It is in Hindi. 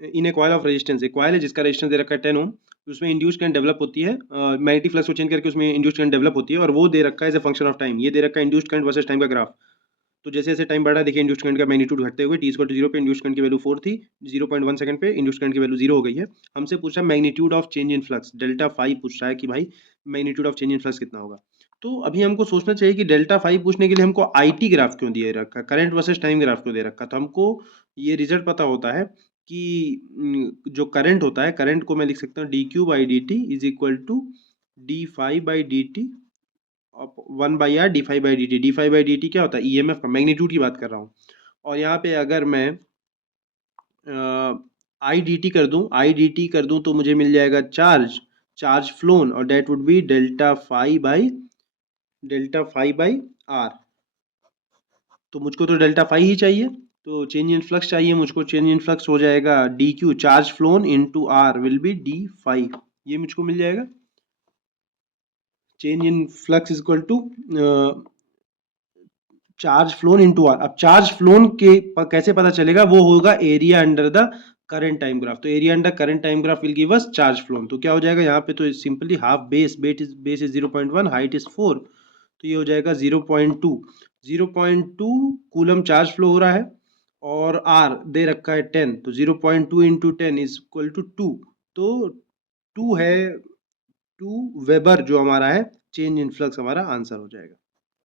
In A coil of resistance, एक कॉइल है जिसका रेजिस्टेंस दे रखा है 10 ओम, उसमें इंड्यूस्ड करंट डेवलप होती है, मैग्नेटिक फ्लक्स को चेंज करके उसमें इंड्यूस्ड करंट डेवलप होती है, और वो दे रखा है as a function of time. ये दे रखा है इंड्यूस्ड करंट वर्सेस टाइम का ग्राफ। तो जैसे जैसे टाइम बढ़ रहा है, देखिए इंड्यूस्ड करंट का मैग्नीट्यूड घटते हुए, टी इक्वल टू 0 पे इंड्यूस्ड करंट की वैल्यू 4 थी, 0.1 सेकंड पे इंड्यूस्ड करंट की वैल्यू 0 हो गई है। हमसे पूछ रहा है magnitude of change in flux, delta phi पूछ रहा है कि भाई magnitude of change in flux कितना होगा। तो अभी हमको सोचना चाहिए कि डेल्टा फाई पूछने के लिए हमको आईटी ग्राफ क्यों दिए रखा, करंट वर्सेस टाइम ग्राफ क्यों दे रखा। तो हमको ये रिजल्ट पता होता है कि जो करंट होता है, करंट को मैं लिख सकता हूँ d q by d t is equal to d phi by d t 1/r d phi by d t. D phi by d t क्या होता है, ईएमएफ का, मैग्नीट्यूड की बात कर रहा हूँ। और यहाँ पे अगर मैं आई डी टी कर दूँ, आई डी टी कर दूँ तो मुझे मिल जाएगा चार्ज, चार्ज फ्लोन, और that would be delta phi by r. तो मुझको तो डेल्टा फाई ही चाहिए, तो चेंज इन फ्लक्स चाहिए मुझको। चेंज इन फ्लक्स हो जाएगा D Q, charge flown into R will be D phi, ये मुझको मिल जाएगा। Change in flux is equal to charge flown into R. अब चार्ज फ्लोन के कैसे पता चलेगा, वो होगा area under the current time graph. तो area under current time graph will give us charge flown. तो क्या हो जाएगा यहाँ पे, तो simply half base is 0.1, height is 4, तो ये हो जाएगा 0.2। 0.2 कूलम चार्ज फ्लो हो रहा है, और आर दे रखा है 10, तो 0.2 इंटू 10 इज इक्वल टू 2। तो 2 है, 2 वेबर जो हमारा है चेंज इन फ्लक्स, हमारा आंसर हो जाएगा।